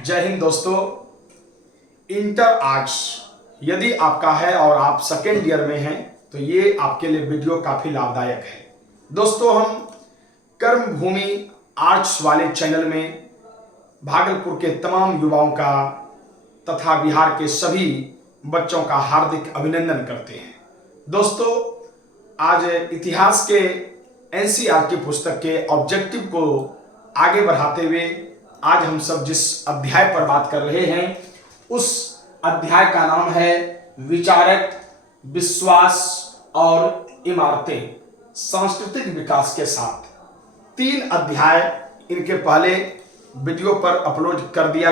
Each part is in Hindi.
जय हिंद दोस्तों। इंटर आर्ट्स यदि आपका है और आप सेकेंड ईयर में हैं तो ये आपके लिए वीडियो काफ़ी लाभदायक है। दोस्तों, हम कर्म भूमि आर्ट्स वाले चैनल में भागलपुर के तमाम युवाओं का तथा बिहार के सभी बच्चों का हार्दिक अभिनंदन करते हैं। दोस्तों, आज इतिहास के एनसीईआरटी पुस्तक के ऑब्जेक्टिव को आगे बढ़ाते हुए आज हम सब जिस अध्याय पर बात कर रहे हैं उस अध्याय का नाम है विचारक, विश्वास और इमारतें सांस्कृतिक विकास के साथ। 3 अध्याय इनके पहले वीडियो पर अपलोड कर दिया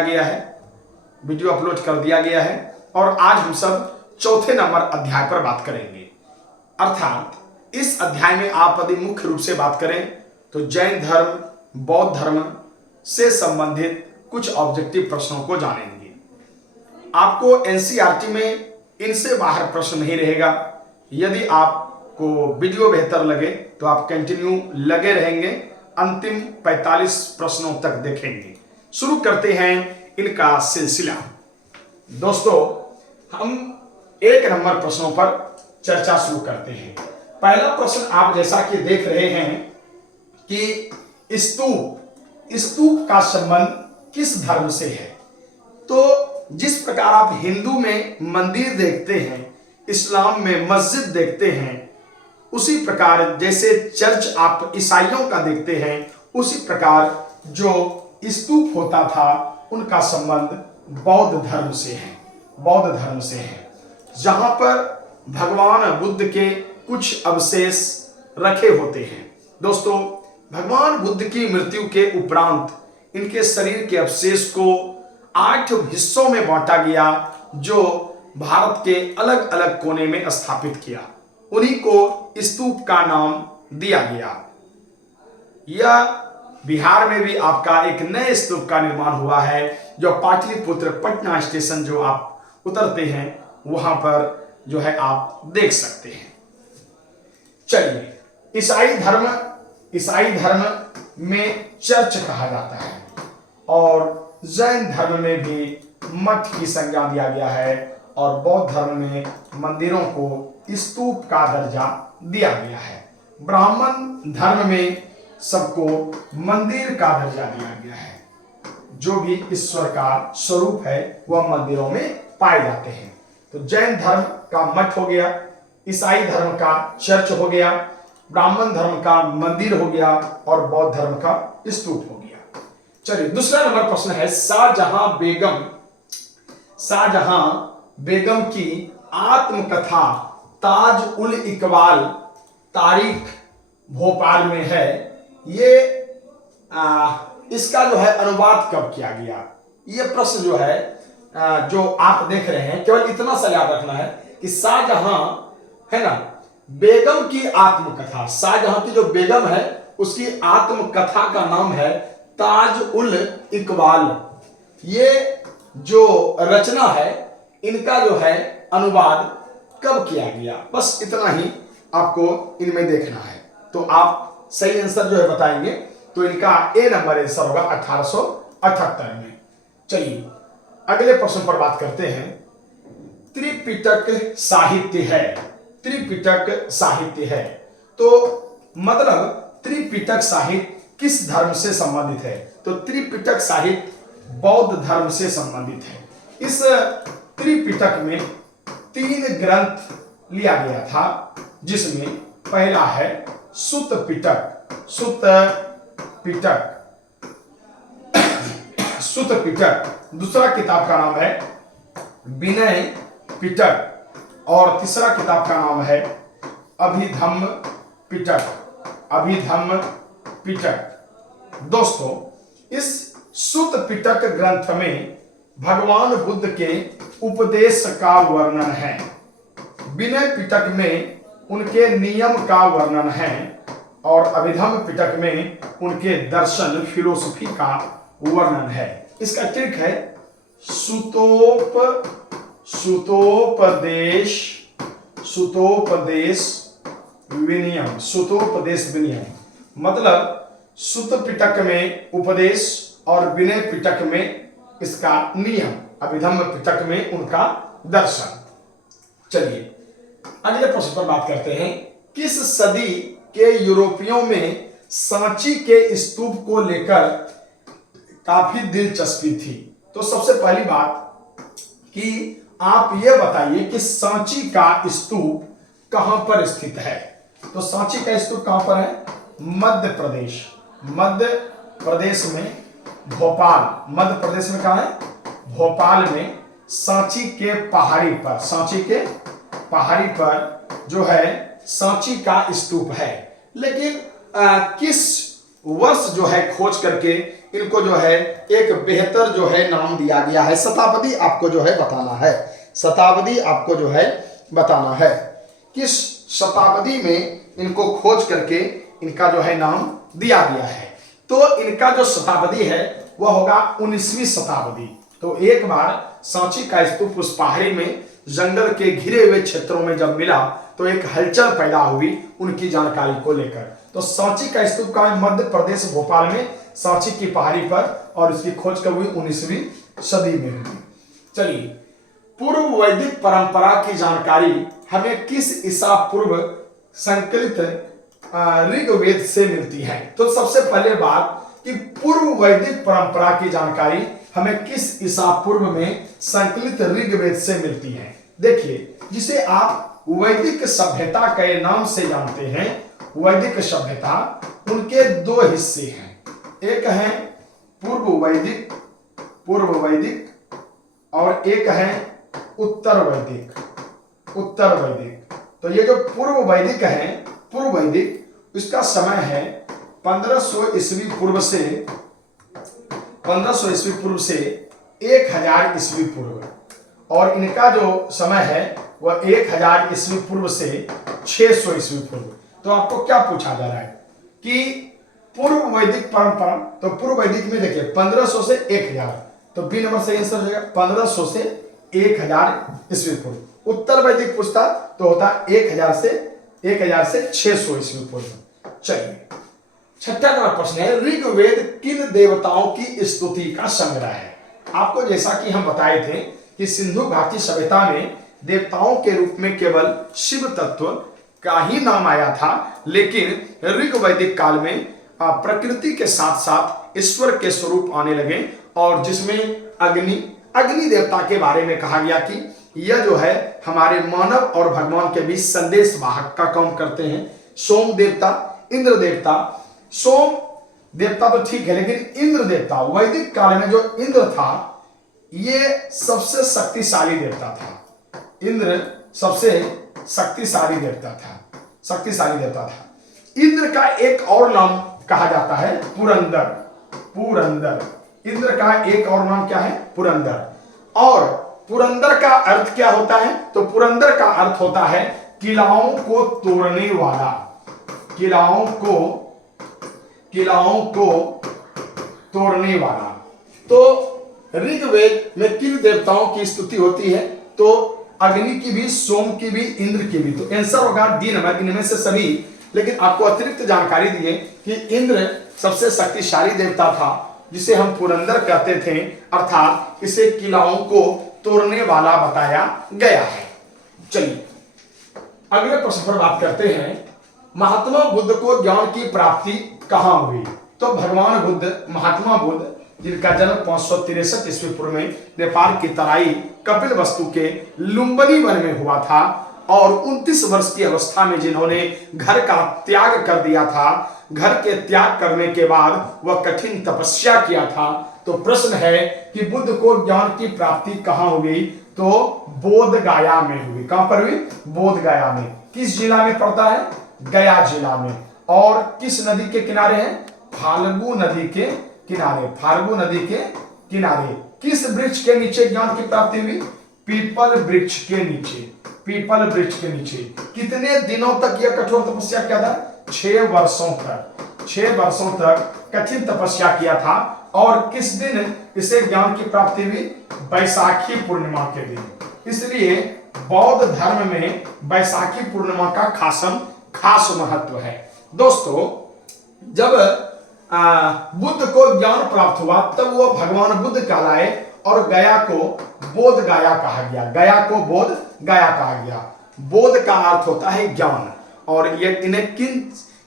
गया है और आज हम सब चौथे नंबर अध्याय पर बात करेंगे। अर्थात इस अध्याय में आप यदि मुख्य रूप से बात करें तो जैन धर्म, बौद्ध धर्म से संबंधित कुछ ऑब्जेक्टिव प्रश्नों को जानेंगे। आपको एनसीईआरटी में इनसे बाहर प्रश्न नहीं रहेगा। यदि आपको वीडियो बेहतर लगे तो आप कंटिन्यू लगे रहेंगे, अंतिम 45 प्रश्नों तक देखेंगे। शुरू करते हैं इनका सिलसिला। दोस्तों, हम 1 नंबर प्रश्नों पर चर्चा शुरू करते हैं। पहला प्रश्न आप जैसा कि देख रहे हैं कि स्तूप का संबंध किस धर्म से है। तो जिस प्रकार आप हिंदू में मंदिर देखते हैं, इस्लाम में मस्जिद देखते हैं, उसी प्रकार जैसे चर्च आप ईसाइयों का देखते हैं, उसी प्रकार जो स्तूप होता था उनका संबंध बौद्ध धर्म से है, जहां पर भगवान बुद्ध के कुछ अवशेष रखे होते हैं। दोस्तों, भगवान बुद्ध की मृत्यु के उपरांत इनके शरीर के अवशेष को 8 हिस्सों में बांटा गया, जो भारत के अलग अलग कोने में स्थापित किया। उन्हीं को स्तूप का नाम दिया गया। यह बिहार में भी आपका एक नए स्तूप का निर्माण हुआ है, जो पाटलिपुत्र पटना स्टेशन जो आप उतरते हैं वहां पर जो है आप देख सकते हैं। चलिए, ईसाई धर्म में चर्च कहा जाता है और जैन धर्म में भी मठ की संज्ञा दिया गया है और बौद्ध धर्म में मंदिरों को स्तूप का दर्जा दिया गया है। ब्राह्मण धर्म में सबको मंदिर का दर्जा दिया गया है। जो भी ईश्वर का स्वरूप है वह मंदिरों में पाए जाते हैं। तो जैन धर्म का मठ हो गया, ईसाई धर्म का चर्च हो गया, ब्राह्मण धर्म का मंदिर हो गया और बौद्ध धर्म का स्तूप हो गया। चलिए, दूसरा नंबर प्रश्न है शाहजहां बेगम की आत्मकथा ताज उल इकबाल तारीख भोपाल में है। ये इसका जो है अनुवाद कब किया गया? ये प्रश्न जो है जो आप देख रहे हैं, केवल इतना सा याद रखना है कि शाहजहां है ना, बेगम की आत्मकथा, शाहजहां की जो बेगम है उसकी आत्मकथा का नाम है ताज उल इकबाल। ये जो रचना है इनका जो है अनुवाद कब किया गया, बस इतना ही आपको इनमें देखना है। तो आप सही आंसर जो है बताएंगे तो इनका ए नंबर आंसर होगा 1878 में। चलिए, अगले प्रश्न पर बात करते हैं। त्रिपिटक साहित्य है, तो मतलब त्रिपिटक साहित्य किस धर्म से संबंधित है? तो त्रिपिटक साहित्य बौद्ध धर्म से संबंधित है। इस त्रिपिटक में 3 ग्रंथ लिया गया था, जिसमें पहला है सुत पिटक, दूसरा किताब का नाम है विनय पिटक और तीसरा किताब का नाम है अभिधम्म पिटक। दोस्तों, इस सुत पिटक ग्रंथ में भगवान बुद्ध के उपदेश का वर्णन है। विनय पिटक में उनके नियम का वर्णन है और अभिधम्म पिटक में उनके दर्शन, फिलोसफी का वर्णन है। इसका ट्रिक है सुतोपदेश विनियम। मतलब सुत पिटक में उपदेश और विनय पिटक में इसका नियम, अभिधम्म पिटक में उनका दर्शन। चलिए अगले प्रश्न पर बात करते हैं। किस सदी के यूरोपियों में सांची के स्तूप को लेकर काफी दिलचस्पी थी? तो सबसे पहली बात कि आप यह बताइए कि सांची का स्तूप कहां पर स्थित है? तो सांची का स्तूप कहां पर है? मध्य प्रदेश। मध्य प्रदेश में भोपाल, मध्य प्रदेश में कहां है? भोपाल में सांची के पहाड़ी पर, सांची के पहाड़ी पर जो है सांची का स्तूप है। लेकिन किस वर्ष जो है खोज करके इनको जो है एक बेहतर जो है नाम दिया गया है? शताब्दी आपको जो है बताना है, शताब्दी आपको जो है बताना है। किस शताब्दी में इनको खोज करके इनका जो है नाम दिया गया है? तो इनका जो शताब्दी है वह होगा 19वीं शताब्दी। तो एक बार सांची का स्तूप उस पहाड़ी में जंगल के घिरे हुए क्षेत्रों में जब मिला तो एक हलचल पैदा हुई उनकी जानकारी को लेकर। तो सांची का स्तूप का मध्य प्रदेश भोपाल में सांची की पहाड़ी पर, और इसकी खोज कब हुई? 19वीं सदी में हुई। चलिए, पूर्व वैदिक परंपरा की जानकारी हमें किस ईसा पूर्व संकलित ऋग्वेद से मिलती है? तो सबसे पहले बात कि पूर्व वैदिक परंपरा की जानकारी हमें किस ईसा पूर्व में संकलित ऋग्वेद से मिलती है? देखिए, जिसे आप वैदिक सभ्यता के नाम से जानते हैं, वैदिक सभ्यता, उनके दो हिस्से हैं। एक है पूर्व वैदिक, पूर्व वैदिक, और एक है उत्तर वैदिक, उत्तर वैदिक। तो ये जो पूर्व वैदिक है, पूर्व वैदिक, इसका समय है 1500 ईस्वी पूर्व से 1500 ईस्वी पूर्व से 1000 ईस्वी पूर्व, और इनका जो समय है वह 1000 ईस्वी पूर्व से 600 ईस्वी पूर्व। तो आपको क्या पूछा जा रहा है कि पूर्व वैदिक परंपरा? तो पूर्व वैदिक में देखिए 1500 से 1000, तो बी नंबर सही आंसर हो जाएगा 1500 से 1000 ईस्वी पूर्व। उत्तर वैदिक पूछता तो होता 1000 से 600 ईस्वी पूर्व। चलिए, छठा नंबर प्रश्न है, ऋग्वेद किन देवताओं की स्तुति का संग्रह है? आपको जैसा कि हम बताए थे कि सिंधु घाटी सभ्यता में देवताओं के रूप में केवल शिव तत्व का ही नाम आया था, लेकिन ऋग्वैदिक काल में प्रकृति के साथ साथ ईश्वर के स्वरूप आने लगे, और जिसमें अग्नि देवता के बारे में कहा गया कि यह जो है हमारे मानव और भगवान के बीच संदेश वाहक का काम करते हैं। सोम देवता, इंद्र देवता, सोम देवता तो ठीक है, लेकिन इंद्र देवता, वैदिक काल में जो इंद्र था ये सबसे शक्तिशाली देवता था। इंद्र सबसे शक्तिशाली देवता था, शक्तिशाली देवता था। इंद्र का एक और नाम कहा जाता है पुरंदर, पुरंदर। इंद्र का एक और नाम क्या है? पुरंदर। और पुरंदर का अर्थ क्या होता है? तो पुरंदर का अर्थ होता है किलाओं को तोड़ने वाला, किलाओं को तोड़ने वाला। तो ऋग्वेद में किन देवताओं की स्तुति होती है? तो अग्नि की भी, सोम की भी, इंद्र की भी। तो आंसर होगा डी नंबर, इनमें से सभी। लेकिन आपको अतिरिक्त जानकारी दिए कि इंद्र सबसे शक्तिशाली देवता था, जिसे हम पुरंदर कहते थे, अर्थात इसे किलाओं को तोड़ने वाला बताया गया है। चलिए अगले प्रश्न पर बात करते हैं। महात्मा बुद्ध को ज्ञान की प्राप्ति कहां हुई? तो भगवान बुद्ध, महात्मा बुद्ध, जिनका जन्म 563 ईस्वी पूर्व में नेपाल की तराई कपिलवस्तु के लुम्बिनी वन में हुआ था, और 29 वर्ष की अवस्था में जिन्होंने घर का त्याग कर दिया था, घर के त्याग करने के बाद वह कठिन तपस्या किया था। तो प्रश्न है कि बुद्ध को ज्ञान की प्राप्ति कहां हो गई? तो बोध गया में हुई। कहां पर हुई? बोध गया में। किस जिला में पड़ता है? गया जिला में। और किस नदी के किनारे है? फाल्गु नदी के किनारे, फाल्गु नदी के किनारे। किस वृक्ष के नीचे ज्ञान की प्राप्ति हुई? पीपल वृक्ष के नीचे, पीपल वृक्ष के नीचे। कितने दिनों तक यह कठोर तपस्या किया था? 6 वर्षों तक, 6 वर्षों तक कठिन तपस्या किया था। और किस दिन इसे ज्ञान की प्राप्ति हुई? बैसाखी पूर्णिमा के दिन। इसलिए बौद्ध धर्म में बैसाखी पूर्णिमा का खास महत्व है। दोस्तों, जब बुद्ध को ज्ञान प्राप्त हुआ तब वो भगवान बुद्ध कहलाए और गया को बोध गया कहा गया। गया को बोध गया कहा गया। बोध का अर्थ होता है ज्ञान, और ये इन्हें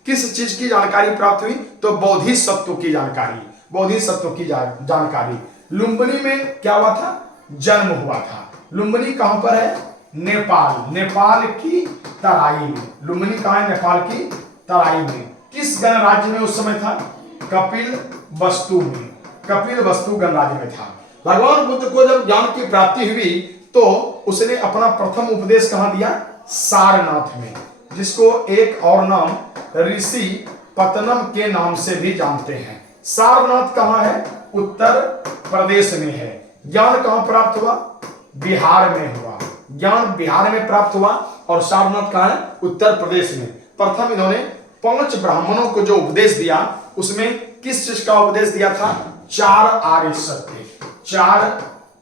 किस चीज की जानकारी प्राप्त हुई? तो बोधिसत्व की जानकारी, बोधिसत्व की जानकारी। लुम्बिनी में क्या हुआ था? जन्म हुआ था। लुम्बिनी कहां पर है? नेपाल, नेपाल की तराई में। लुम्बिनी कहां है? नेपाल की तराई में। किस गणराज्य में उस समय था? कपिल वस्तु में, कपिल वस्तु गणराज्य में था। भगवान बुद्ध को जब ज्ञान की प्राप्ति हुई तो उसने अपना प्रथम उपदेश कहां दिया? सारनाथ में, जिसको एक और नाम ऋषि पतनम के नाम से भी जानते हैं। सारनाथ कहां है? उत्तर प्रदेश में है। ज्ञान कहां प्राप्त हुआ? बिहार में हुआ। ज्ञान बिहार में प्राप्त हुआ और सारनाथ कहां है? उत्तर प्रदेश में। प्रथम इन्होंने 5 ब्राह्मणों को जो उपदेश दिया उसमें किस चीज का उपदेश दिया था? 4 आर्य सत्य, 4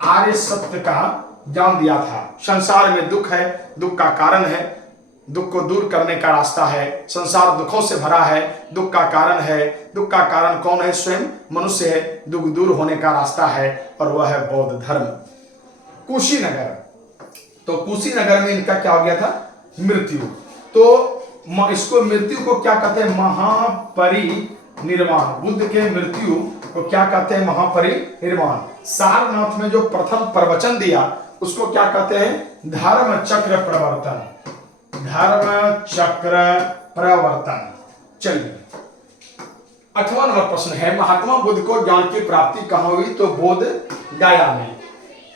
आर्य सत्य का ज्ञान दिया था। संसार में दुख है, दुख का कारण है, दुख को दूर करने का रास्ता है। संसार दुखों से भरा है, दुख का कारण है। दुख का कारण कौन है? स्वयं मनुष्य है। दुख दूर होने का रास्ता है और वह है बौद्ध धर्म। कुशीनगर, तो कुशीनगर में इनका क्या हो गया था? मृत्यु। तो इसको मृत्यु को क्या कहते हैं? महापरिनिर्वाण। बुद्ध के मृत्यु को क्या कहते हैं? महापरिनिर्वाण। सारनाथ में जो प्रथम प्रवचन दिया उसको क्या कहते हैं? धर्म चक्र प्रवर्तन, धर्म चक्र प्रवर्तन। चलिए 8वां नंबर प्रश्न है, महात्मा बुद्ध को ज्ञान की प्राप्ति कहां हुई? तो बोध गया में।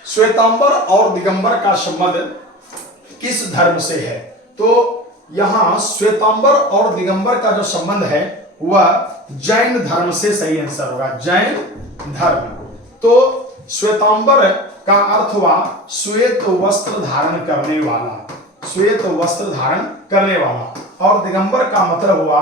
श्वेतांबर और दिगंबर का संबंध किस धर्म से है? तो यहां श्वेतांबर और दिगंबर का जो संबंध है वह जैन धर्म से सही आंसर होगा, जैन धर्म। तो श्वेतांबर का अर्थ हुआ श्वेत वस्त्र धारण करने वाला, श्वेत वस्त्र धारण करने वाला, और दिगंबर का मतलब हुआ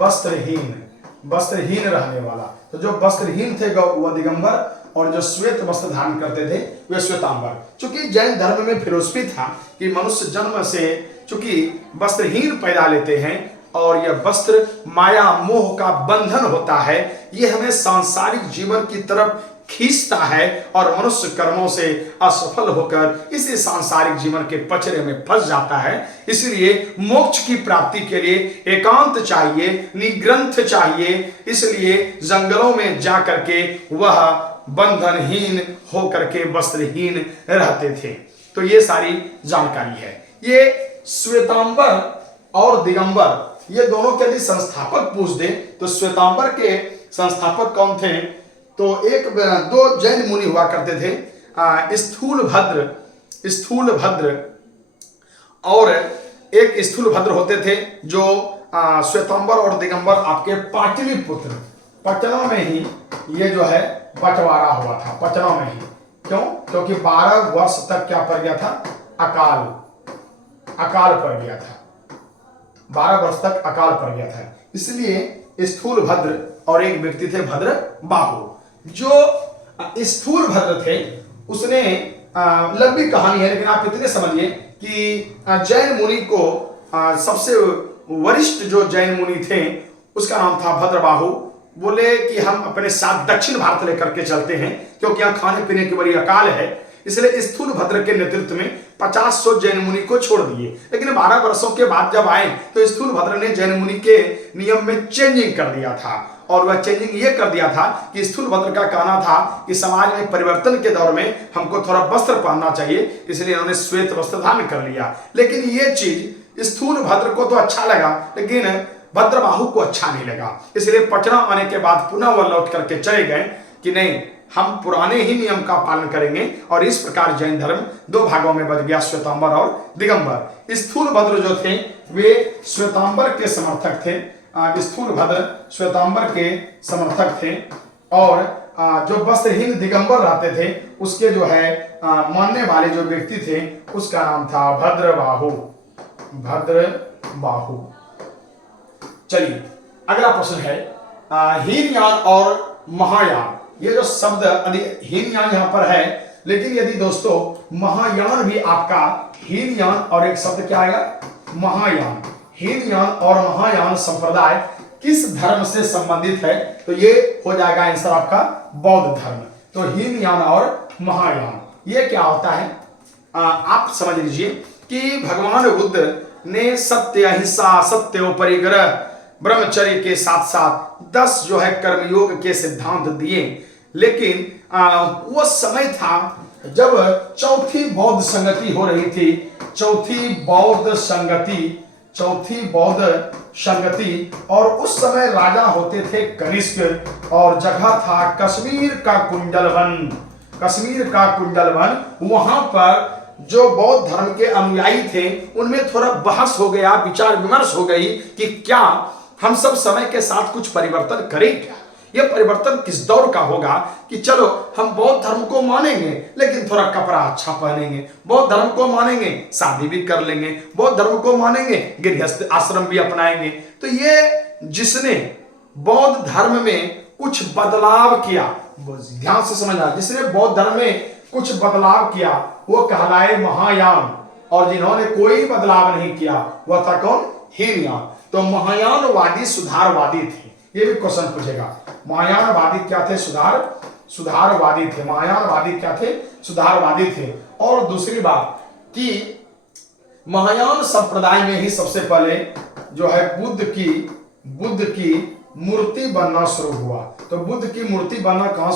वस्त्रहीन, वस्त्रहीन रहने वाला। तो जो वस्त्रहीन थे वह दिगंबर और जो श्वेत वस्त्र धारण करते थे वे श्वेतांबर। चूंकि जैन धर्म में फिलॉसफी था कि मनुष्य जन्म से चूंकि वस्त्रहीन पैदा लेते हैं और यह वस्त्र माया मोह का बंधन होता है, यह हमें सांसारिक जीवन की तरफ खींचता है और मनुष्य कर्मों से असफल होकर इसी सांसारिक जीवन के पचड़े में फंस जाता है। इसलिए मोक्ष की प्राप्ति के लिए एकांत चाहिए, निग्रंथ चाहिए। इसलिए जंगलों में जा करके वह बंधनहीन होकर के वस्त्रहीन रहते थे। तो ये सारी जानकारी है। ये श्वेतांबर और दिगंबर ये दोनों के यदि संस्थापक पूछ दे तो श्वेतांबर के संस्थापक कौन थे? तो 2 जैन मुनि हुआ करते थे, स्थूल भद्र और एक स्थूल भद्र होते थे, जो श्वेतांबर और दिगंबर आपके पाटलिपुत्र, पटना में ही ये जो है बंटवारा हुआ था, पटना में ही। क्यों? क्योंकि 12 वर्ष तक क्या पड़ गया था? अकाल पड़ गया था। 12 वर्ष तक अकाल पड़ गया था। इसलिए स्थूल भद्र और एक व्यक्ति थे भद्र बाहु। जो स्थूल भद्र थे उसने लंबी कहानी है, लेकिन आप इतने समझिए कि जैन मुनि को सबसे वरिष्ठ जो जैन मुनि थे उसका नाम था भद्रबाहु। बोले कि हम अपने साथ दक्षिण भारत लेकर के चलते हैं क्योंकि यहाँ खाने पीने की बड़ी अकाल है। इसलिए स्थूल भद्र के नेतृत्व में 50 जैन मुनि को छोड़ दिए। लेकिन 12 वर्षों के बाद जब आए तो स्थूल भद्र ने जैन मुनि के नियम में चेंजिंग कर दिया था, और वह चेंजिंग ये कर दिया था कि स्थूल भद्र का कहना था कि समाज में परिवर्तन के दौर में हमको थोड़ा वस्त्र पहनना चाहिए, इसलिए उन्होंने श्वेत वस्त्र धारण कर लिया। लेकिन ये चीज स्थूल भद्र को तो अच्छा लगा, लेकिन भद्रबाहु को अच्छा नहीं लगा। इसलिए पटना आने के बाद पुनः वह लौट करके चले गए कि नहीं, हम पुराने ही नियम का पालन करेंगे, और इस प्रकार जैन धर्म 2 भागों में बच गया, श्वेतांबर और दिगंबर। स्थूल भद्र जो थे वे श्वेतांबर के समर्थक थे, स्थूल भद्र श्वेतांबर के समर्थक थे, और जो वस्त्रहीन दिगंबर रहते थे उसके जो है मानने वाले जो व्यक्ति थे उसका नाम था भद्रबाहु, भद्रबाहु। चलिए अगला प्रश्न है, हीनयान और महायान। ये जो शब्द हीनयान यहां पर है, लेकिन यदि दोस्तों महायान भी आपका हीनयान और एक शब्द क्या आएगा? महायान। हीनयान और महायान संप्रदाय किस धर्म से संबंधित है? तो ये हो जाएगा आंसर आपका बौद्ध धर्म। तो हीनयान और महायान ये क्या होता है? आप समझ लीजिए कि भगवान बुद्ध ने सत्य, अहिंसा, सत्योपरिग्रह, ब्रह्मचर्य के साथ साथ 10 जो है कर्मयोग के सिद्धांत दिए। लेकिन वो समय था जब चौथी बौद्ध संगति हो रही थी, चौथी बौद्ध संगति, और उस समय राजा होते थे कनिष्क, और जगह था कश्मीर का कुंडलवन। वहां पर जो बौद्ध धर्म के अनुयायी थे उनमें थोड़ा बहस हो गया, विचार विमर्श हो गई कि क्या हम सब समय के साथ कुछ परिवर्तन करें? क्या यह परिवर्तन किस दौर का होगा कि चलो हम बौद्ध धर्म को मानेंगे लेकिन थोड़ा कपड़ा अच्छा पहनेंगे, बौद्ध धर्म को मानेंगे शादी भी कर लेंगे, बौद्ध धर्म को मानेंगे गृहस्थ आश्रम भी अपनाएंगे। तो ये जिसने बौद्ध धर्म में कुछ बदलाव किया, ध्यान से समझना, जिसने बौद्ध धर्म में कुछ बदलाव किया वो कहलाए महायान, और जिन्होंने कोई बदलाव नहीं किया वह था कौन? हीनयान। तो महायानवादी सुधारवादी थे। ये भी क्वेश्चन पूछेगा, महायानवादी क्या थे? सुधारवादी थे। महायानवादी क्या थे? सुधारवादी थे। और दूसरी बात कि महायान संप्रदाय में ही सबसे पहले जो है बुद्ध की मूर्ति बनना शुरू हुआ। तो बुद्ध की मूर्ति बनना कब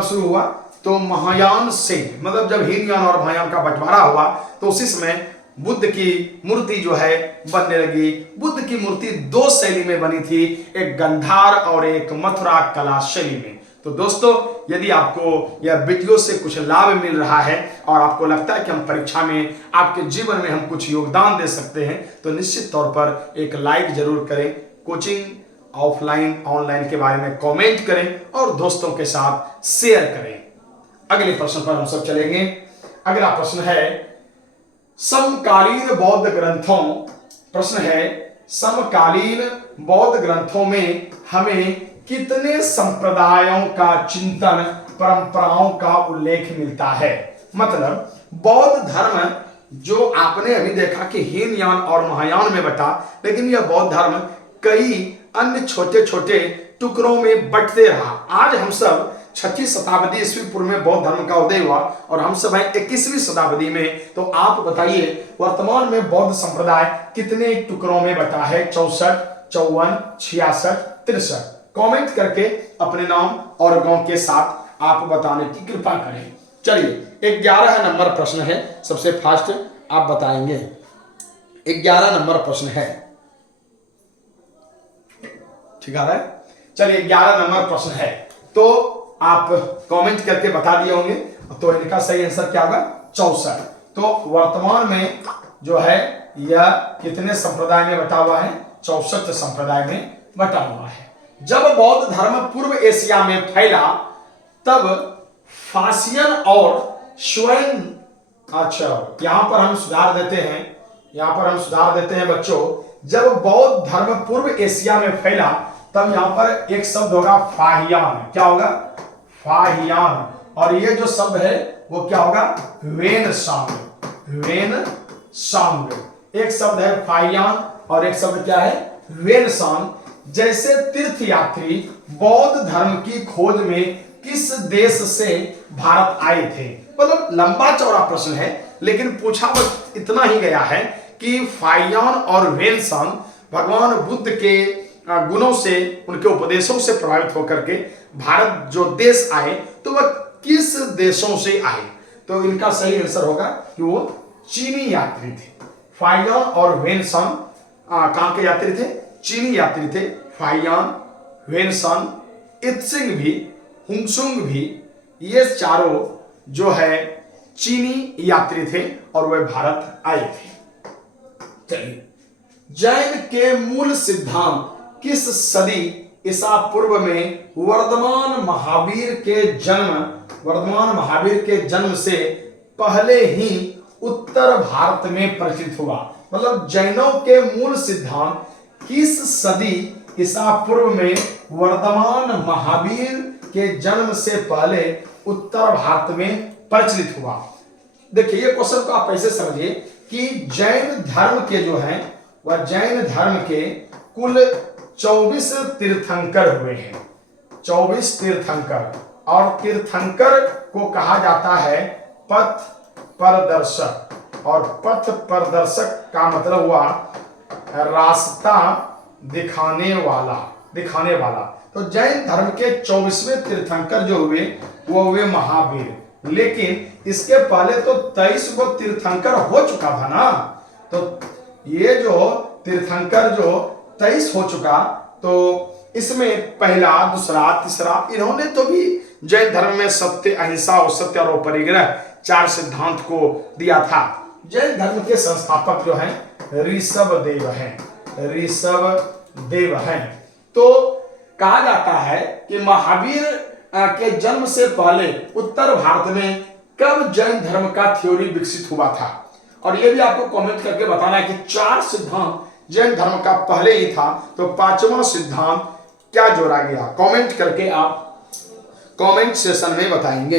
शुरू हुआ? तो महायान से, मतलब जब हीनयान और महायान का बंटवारा हुआ तो उसी समय बुद्ध की मूर्ति जो है बनने लगी। बुद्ध की मूर्ति 2 शैली में बनी थी, एक गंधार और एक मथुरा कला शैली में। तो दोस्तों, यदि आपको यह वीडियो से कुछ लाभ मिल रहा है और आपको लगता है कि हम परीक्षा में, आपके जीवन में हम कुछ योगदान दे सकते हैं, तो निश्चित तौर पर एक लाइक जरूर करें, कोचिंग ऑफलाइन ऑनलाइन के बारे में कमेंट करें और दोस्तों के साथ शेयर करें। अगले प्रश्न पर हम सब चलेंगे। अगला प्रश्न है समकालीन बौद्ध ग्रंथों, प्रश्न है समकालीन बौद्ध ग्रंथों में हमें कितने संप्रदायों का चिंतन, परंपराओं का उल्लेख मिलता है? मतलब बौद्ध धर्म जो आपने अभी देखा कि हीनयान और महायान में बटा, लेकिन यह बौद्ध धर्म कई अन्य छोटे छोटे टुकड़ों में बंटते रहा। आज हम सब 6वीं शताब्दी ईस्वी पूर्व में बौद्ध धर्म का उदय हुआ और हम सब हैं 21वीं शताब्दी में। तो आप बताइए वर्तमान में बौद्ध संप्रदाय कितने टुकड़ों में बटा है? 64, 54, 66, 63। कमेंट करके अपने नाम और गांव के साथ आप बताने की कृपा करें। चलिए 11 नंबर प्रश्न है, सबसे फास्ट आप बताएंगे। 11 नंबर प्रश्न है, ठीक है? चलिए 11 नंबर प्रश्न है, तो आप कमेंट करके बता दिए होंगे। तो इनका सही आंसर क्या होगा? 64। तो वर्तमान में जो है यह कितने संप्रदाय में बटा हुआ है? 64 संप्रदाय में बटा हुआ है। जब बौद्ध धर्म पूर्व एशिया में फैला तब फासियन और स्वयं, अच्छा यहां पर हम सुधार देते हैं बच्चों। जब बौद्ध धर्म पूर्व एशिया में फैला तब यहां पर एक शब्द होगा फाहियान। क्या होगा? फाहियान। और ये जो शब्द है वो क्या होगा? वेनसांग। एक शब्द है फाहियान और एक शब्द क्या है? वेनसांग। जैसे तीर्थयात्री बौद्ध धर्म की खोज में किस देश से भारत आए थे? मतलब लंबा चौड़ा प्रश्न है, लेकिन पूछा बस इतना ही गया है कि फाहियान और वेनसांग भगवान बुद्ध के गुणों से, उनके उपदेशों से प्रभावित होकर के भारत जो देश आए तो वह किस देशों से आए? तो इनका सही आंसर होगा कि वो चीनी यात्री थे। फाहियान और वेनसांग कहां के यात्री थे? चीनी यात्री थे। फाहियान, वेनसांग, इत्सिंग भी, हुंगसुंग भी, ये चारों जो है चीनी यात्री थे और वे भारत आए थे। चलिए, जैन के मूल सिद्धांत किस सदी ईसा पूर्व में वर्धमान महावीर के जन्म से पहले ही उत्तर भारत में प्रचलित हुआ? मतलब जैनों के मूल सिद्धांत किस सदी ईसा पूर्व में वर्धमान महावीर के जन्म से पहले उत्तर भारत में प्रचलित हुआ? देखिए ये क्वेश्चन को आप ऐसे समझिए कि जैन धर्म के जो हैं वह जैन धर्म के कुल 24 तीर्थंकर हुए हैं, 24 तीर्थंकर। और तीर्थंकर को कहा जाता है पथ प्रदर्शक, और पथ प्रदर्शक का मतलब हुआ रास्ता दिखाने वाला। तो जैन धर्म के 24वें तीर्थंकर जो हुए वो हुए महावीर, लेकिन इसके पहले तो 23 वो तीर्थंकर हो चुका था ना। तो ये जो तीर्थंकर जो 23 हो चुका, तो इसमें पहला, दूसरा, तीसरा, इन्होंने तो भी जैन धर्म में सत्य, अहिंसा और सत्य और परिग्रह 4 सिद्धांत को दिया था। जैन धर्म के संस्थापक जो हैं ऋषभदेव हैं। तो कहा जाता है कि महावीर के जन्म से पहले उत्तर भारत में कब जैन धर्म का थ्योरी विकसित हुआ था। और यह भी आपको कमेंट करके बताना है कि 4 सिद्धांत जैन धर्म का पहले ही था, तो 5वां सिद्धांत क्या जोड़ा गया। कमेंट करके आप कमेंट सेशन में बताएंगे।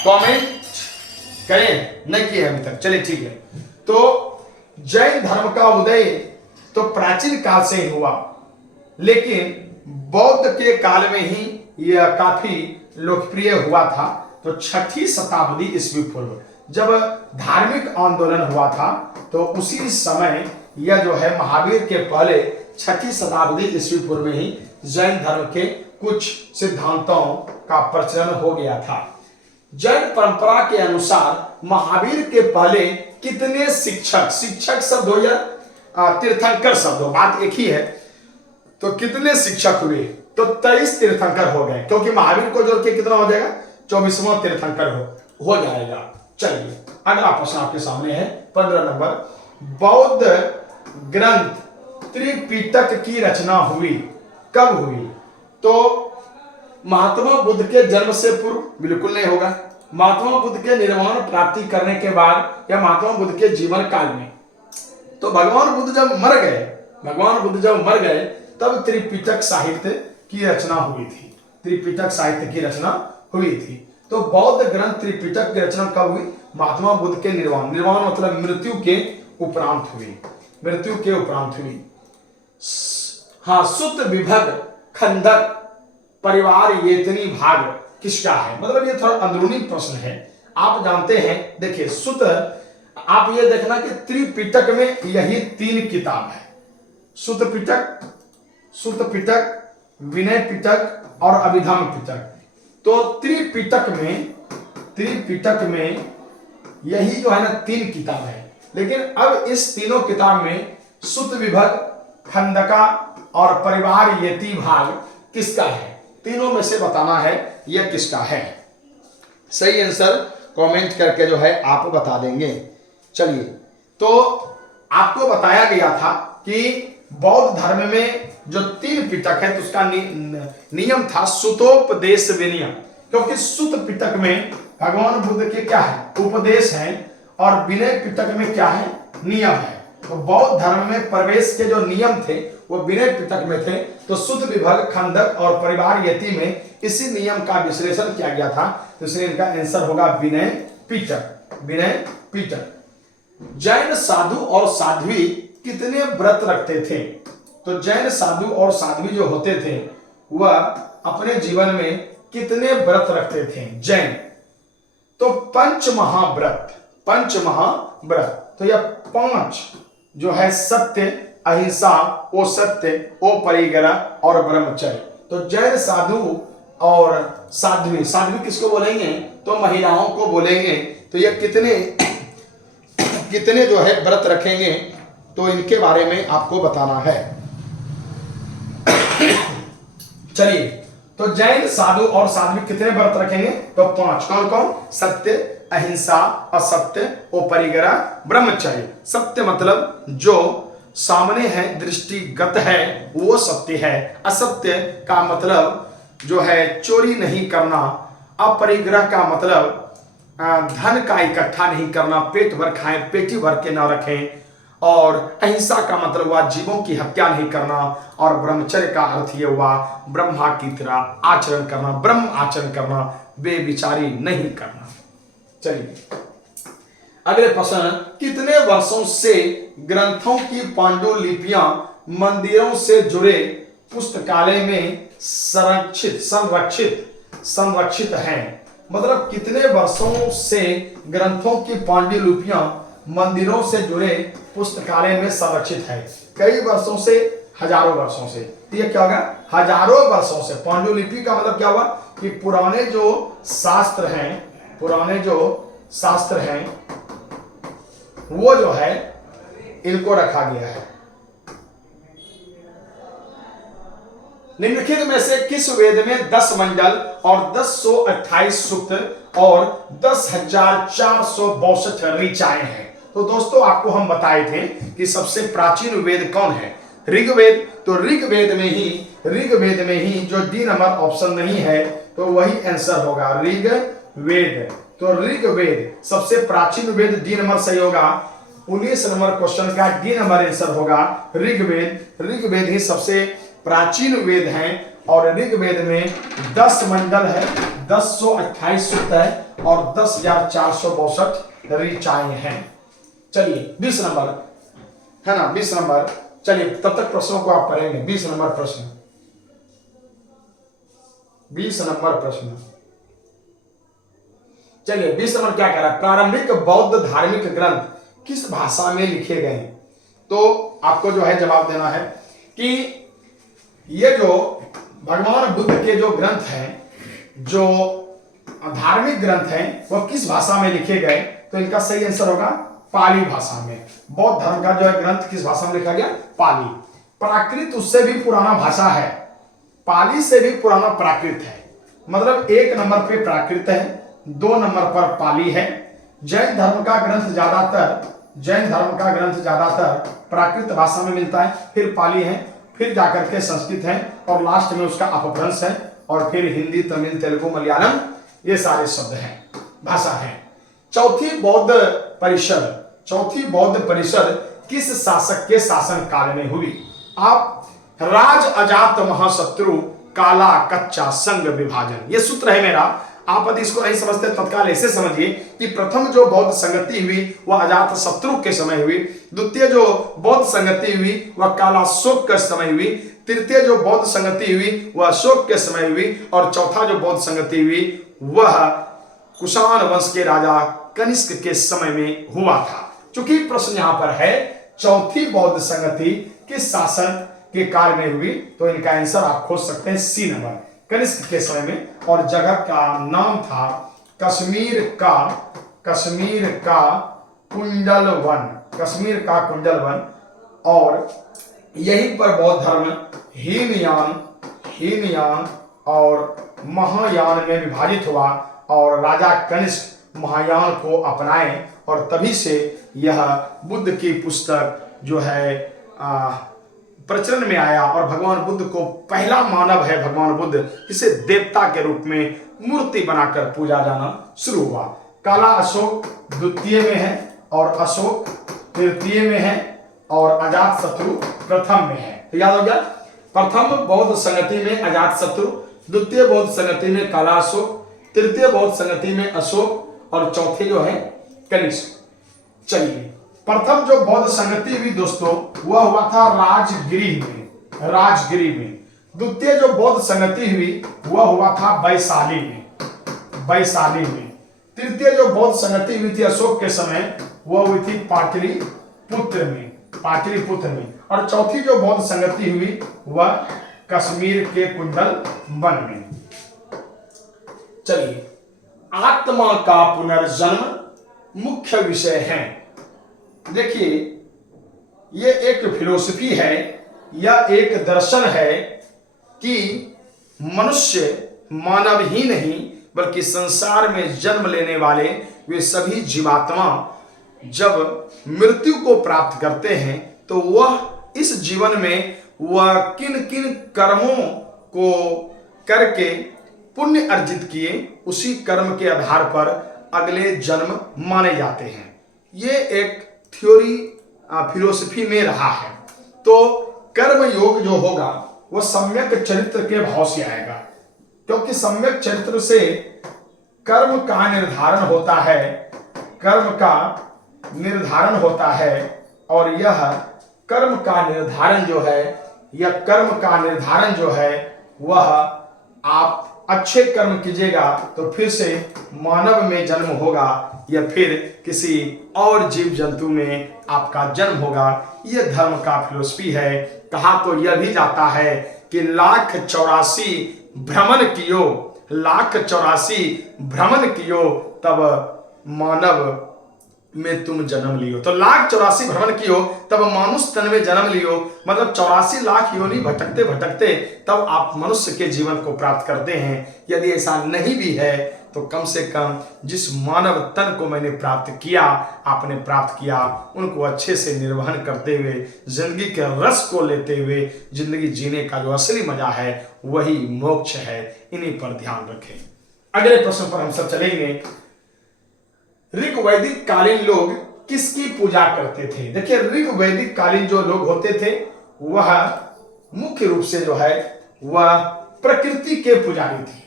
कमेंट करें, नहीं किए अभी तक, चलिए ठीक है। तो जैन धर्म का उदय तो प्राचीन काल से ही हुआ, लेकिन बौद्ध के काल में ही यह काफी लोकप्रिय हुआ था। तो 6ठी शताब्दी ईस्वी पूर्व जब धार्मिक आंदोलन हुआ था, तो उसी समय यह जो है महावीर के पहले 6ठी शताब्दी ईस्वी पूर्व में ही जैन धर्म के कुछ सिद्धांतों का प्रचलन हो गया था। जैन परंपरा के अनुसार महावीर के पहले कितने शिक्षक शब्द हो या तीर्थंकर शब्द हो, बात एक ही है। तो कितने शिक्षक हुए, तो 23 तीर्थंकर हो गए, क्योंकि महावीर को जोड़ के कितना हो जाएगा, 24वां तीर्थंकर हो जाएगा। चलिए अगला प्रश्न आपके सामने है 15 नंबर। बौद्ध ग्रंथ त्रिपिटक की रचना हुई कब हुई। तो महात्मा बुद्ध के जन्म से पूर्व बिल्कुल नहीं होगा, महात्मा बुद्ध के निर्वाण प्राप्ति करने के बाद या महात्मा बुद्ध के जीवन काल में। तो भगवान बुद्ध जब मर गए तब त्रिपिटक साहित्य की रचना हुई थी। तो बौद्ध ग्रंथ त्रिपिटक की रचना कब हुई, महात्मा बुद्ध के निर्वाण मतलब मृत्यु के उपरांत हुई। हाँ, सुत विभग खंडक परिवार येतनी भाग किसका है, मतलब ये थोड़ा अंदरूनी प्रश्न है। आप जानते हैं, देखिए सुत, आप ये देखना कि त्रिपिटक में यही 3 किताब है, सुत पिटक, विनय पिटक और अभिधम पिटक। तो त्रिपिटक में यही जो है ना 3 किताब है, लेकिन अब इस तीनों किताब में सुत विभग, खंडका और परिवार येती भाग किसका है, तीनों में से बताना है यह किसका है। सही आंसर कमेंट करके जो है आप बता देंगे। चलिए, तो आपको बताया गया था कि बौद्ध धर्म में जो 3 पिटक है तो उसका नियम था सुतोपदेश विनयम, क्योंकि सुत पिटक में भगवान बुद्ध के क्या है, उपदेश है, और विनय पिटक में क्या है, नियम है। तो बौद्ध धर्म में प्रवेश के जो नियम थे वो विनय पिटक में थे। तो सुत विभग, खंडक और परिवार यति में इसी नियम का विश्लेषण किया गया था, तो इसलिए इनका आंसर होगा विनय पिटक। जैन साधु और साध्वी कितने व्रत रखते थे। तो जैन साधु और साध्वी जो होते थे वह अपने जीवन में कितने व्रत रखते थे जैन, तो पंच महाव्रत। तो यह 5 जो है सत्य, अहिंसा, ओ सत्य, ओ परिग्रह और ब्रह्मचर्य। तो जैन साधु और साध्वी किसको बोलेंगे, तो महिलाओं को बोलेंगे। तो ये कितने जो है व्रत रखेंगे, तो इनके बारे में आपको बताना है। चलिए, तो जैन साधु और साध्वी कितने व्रत रखेंगे, तो 5। कौन कौन, सत्य, अहिंसा, असत्य, ओ परिग्रह, ब्रह्मचर्य। सत्य मतलब जो सामने है, दृष्टिगत है, वो सत्य है। असत्य का मतलब जो है चोरी नहीं करना। अपरिग्रह का मतलब धन का इकट्ठा नहीं करना, पेट भर खाएं पेटी भर के ना रखें। और अहिंसा का मतलब हुआ जीवों की हत्या नहीं करना। और ब्रह्मचर्य का अर्थ ये हुआ ब्रह्मा की तरह आचरण करना, ब्रह्म आचरण करना, बेविचारी नहीं करना। चलिए अगले प्रश्न, कितने वर्षों से ग्रंथों की पांडुलिपियां मंदिरों से जुड़े पुस्तकालय में संरक्षित हैं? मतलब कितने वर्षों से ग्रंथों की पांडुलिपियां मंदिरों से जुड़े पुस्तकालय में संरक्षित है? कई वर्षों से, हजारों वर्षों से। तो ये क्या होगा? हजारों वर्षों से। पांडुलिपि का मतलब क्या हुआ कि पुराने जो शास्त्र हैं वो जो है इनको रखा गया है। निम्नलिखित में से किस वेद में 10 मंडल और 1028 सूक्त और 10,462 ऋचाएं हैं? तो दोस्तों आपको हम बताए थे कि सबसे प्राचीन वेद कौन है? ऋग्वेद। तो ऋग्वेद में ही जो डी नंबर ऑप्शन नहीं है तो वही आंसर होगा, ऋग्वेद। तो ऋग्वेद सबसे प्राचीन वेद, डी नंबर सही होगा। 19 नंबर क्वेश्चन का डी नंबर आंसर होगा ऋग्वेद। ऋग्वेद ही सबसे प्राचीन वेद है और ऋग्वेद में 10 मंडल है, 1028 सूक्त है और 10,462 ऋचाएं हैं। चलिए 20 नंबर है ना, 20 नंबर। चलिए तब तक प्रश्नों को आप करेंगे। 20 नंबर प्रश्न, 20 नंबर प्रश्न। चलिए 20 नंबर क्या कह रहा है? प्रारंभिक बौद्ध धार्मिक ग्रंथ किस भाषा में लिखे गए? तो आपको जो है जवाब देना है कि ये जो भगवान बुद्ध के जो ग्रंथ हैं, जो धार्मिक ग्रंथ हैं, वह किस भाषा में लिखे गए? तो इनका सही आंसर होगा पाली भाषा में। बौद्ध धर्म का जो है ग्रंथ किस भाषा में लिखा गया? पाली। प्राकृत उससे भी पुराना भाषा है, पाली से भी पुराना प्राकृत है। मतलब 1 नंबर पे प्राकृत है, 2 नंबर पर पाली है। जैन धर्म का ग्रंथ ज्यादातर प्राकृत भाषा में मिलता है, फिर पाली है, फिर जाकर के संस्कृत है और लास्ट में उसका अपभ्रंश है और फिर हिंदी, तमिल, तेलुगु, मलयालम, ये सारे शब्द हैं, भाषा है। चौथी बौद्ध परिषद किस शासक के शासन काल में हुई? आप राज अजात महाशत्रु काला कच्चा संघ विभाजन, ये सूत्र है मेरा। आप यदि इसको नहीं समझते तत्काल ऐसे समझिए कि प्रथम जो बौद्ध संगति हुई वह अजात शत्रु के समय हुई, द्वितीय जो बौद्ध संगति हुई वह कालाशोक के समय हुई, तृतीय जो बौद्ध संगति हुई वह अशोक के समय हुई और चौथा जो बौद्ध संगति हुई वह कुषाण वंश के राजा कनिष्क के समय में हुआ था। चूंकि प्रश्न यहां पर है चौथी बौद्ध संगति किस शासन के काल में हुई, तो इनका आंसर आप खोज सकते हैं सी नंबर, कनिष्क के समय में। और जगह का नाम था कश्मीर का कुंडल वन। और यहीं पर बौद्ध धर्म हीनयान और महायान में विभाजित हुआ और राजा कनिष्क महायान को अपनाए और तभी से यह बुद्ध की पुस्तक जो है प्रचलन में आया और भगवान बुद्ध को पहला मानव है भगवान बुद्ध, इसे देवता के रूप में मूर्ति बनाकर पूजा जाना शुरू हुआ। काला अशोक द्वितीय में है और अशोक तृतीय में है और अजात शत्रु प्रथम में है। तो याद हो गया, प्रथम बौद्ध संगति में अजात शत्रु, द्वितीय बौद्ध संगति में काला अशोक, तृतीय बौद्ध संगति में अशोक और चौथे जो है कनिष्क। चलिए प्रथम जो बौद्ध संगति हुई दोस्तों वह हुआ था राजगिरी में। द्वितीय जो बौद्ध संगति हुई वह हुआ था वैशाली में। तृतीय जो बौद्ध संगति हुई थी अशोक के समय वह हुई थी पाटलिपुत्र में। और चौथी जो बौद्ध संगति हुई वह कश्मीर के कुंडल वन में। चलिए आत्मा का पुनर्जन्म मुख्य विषय है। देखिए ये एक फिलोसफी है या एक दर्शन है कि मनुष्य मानव ही नहीं बल्कि संसार में जन्म लेने वाले वे सभी जीवात्मा जब मृत्यु को प्राप्त करते हैं तो वह इस जीवन में वह किन किन कर्मों को करके पुण्य अर्जित किए उसी कर्म के आधार पर अगले जन्म माने जाते हैं। ये एक थ्योरी फिलोसफी में रहा है। तो कर्म योग जो होगा वह सम्यक चरित्र के भाव से आएगा, क्योंकि सम्यक चरित्र से कर्म का निर्धारण होता है, कर्म का निर्धारण होता है और यह कर्म का निर्धारण जो है, यह कर्म का निर्धारण जो है वह आप अच्छे कर्म कीजिएगा तो फिर से मानव में जन्म होगा या फिर किसी और जीव जंतु में आपका जन्म होगा। यह धर्म का फिलोसफी है। कहा तो यह भी जाता है कि 1,84 भ्रमण कियो, 1,84 भ्रमण कियो तब मानव में तुम जन्म लियो। तो 1,84 भ्रमण कियो तब मानुष तन में जन्म लियो, मतलब 84 लाख योनि भटकते भटकते तब आप मनुष्य के जीवन को प्राप्त करते हैं। यदि ऐसा नहीं भी है तो कम से कम जिस मानव तन को मैंने प्राप्त किया, आपने प्राप्त किया, उनको अच्छे से निर्वहन करते हुए, जिंदगी के रस को लेते हुए जिंदगी जीने का जो असली मजा है वही मोक्ष है। इन्हीं पर ध्यान रखें। अगले प्रश्न पर हम सब चलेंगे। ऋग वैदिक कालीन लोग किसकी पूजा करते थे? देखिए, ऋग वैदिक कालीन जो लोग होते थे वह मुख्य रूप से जो है वह प्रकृति के पुजारी थे,